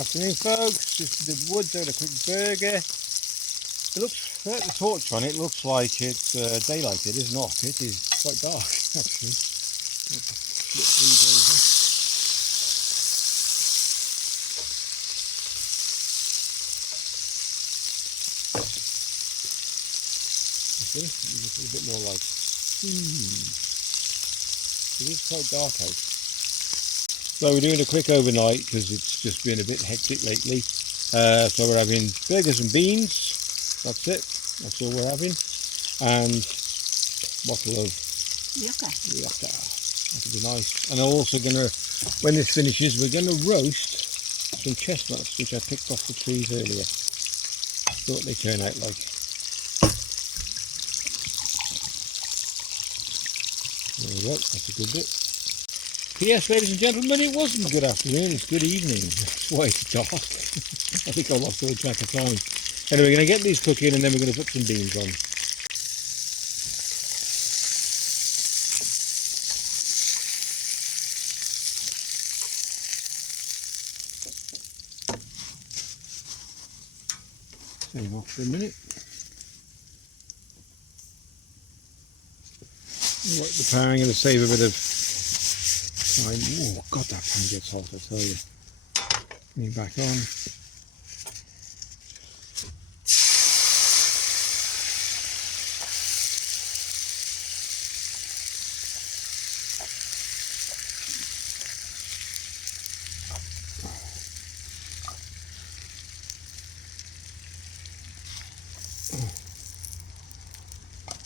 Afternoon folks, just did the woods, had a quick burger. It looks, the torch on it looks like it's daylight. It is not, it is quite dark actually. Flip these over. See, just a bit more light. It is quite dark out. So we're doing a quick overnight because it's just been a bit hectic lately. So we're having burgers and beans. That's it. That's all we're having. And a bottle of yucca. That'll be nice. And I'm also gonna, when this finishes, we're gonna roast some chestnuts which I picked off the trees earlier. See what they turn out like. There we go. That's a good bit. Yes, ladies and gentlemen, it wasn't good afternoon, it's good evening. That's why it's dark. I think I lost all track of time. Anyway, we're going to get these cooking and then we're going to put some beans on. Save off for a minute. Right, the pan, I'm going to save a bit of time. Oh god, that pan gets hot, I tell you. Coming back on.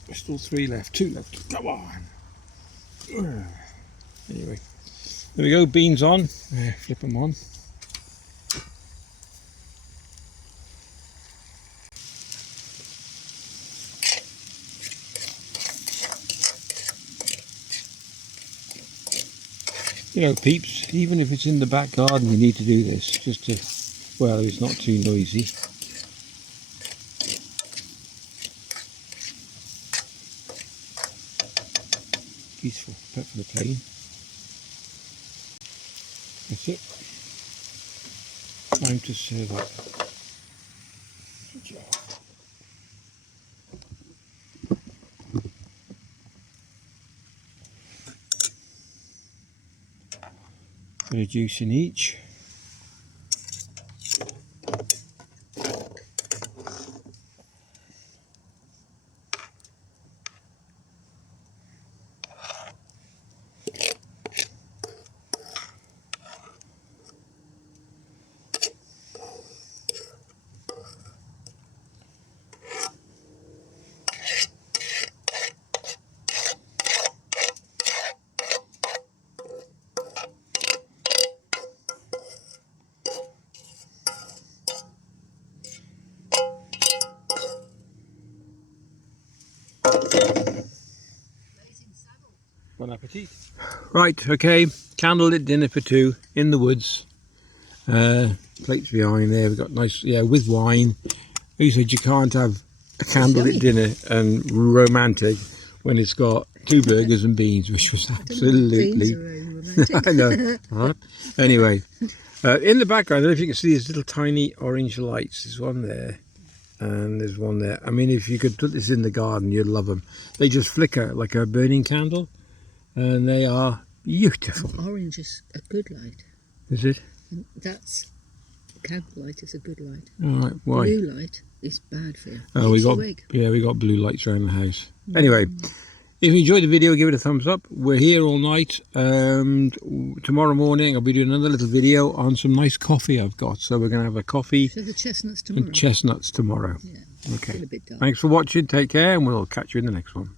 There's still 3 left, 2 left. Come on. Anyway, there we go, beans on. Flip them on. You know, peeps, even if it's in the back garden, you need to do this just to, well, it's not too noisy. Peaceful, prep for the plane. That's it. Time to serve up. Good job. Bit of juice in each. Bon appetit. Right, okay, candlelit dinner for 2 in the woods. Plates behind there, we've got nice, yeah, with wine. You said you can't have a candlelit dinner and romantic when it's got 2 burgers and beans, which was absolutely... I know. Anyway, in the background, I don't know if you can see these little tiny orange lights. There's one there. And there's one there. I mean, if you could put this in the garden, you'd love them. They just flicker like a burning candle, and they are beautiful. Orange is a good light. Is it? And that's candlelight is a good light. All right. Why? Blue light is bad for you. Oh, we got blue lights around the house. Anyway, if you enjoyed the video, give it a thumbs up. We're here all night. Tomorrow morning, I'll be doing another little video on some nice coffee I've got. So we're going to have a coffee. So the chestnuts tomorrow. And chestnuts tomorrow. Yeah. Okay. Still a bit dark. Thanks for watching. Take care, and we'll catch you in the next one.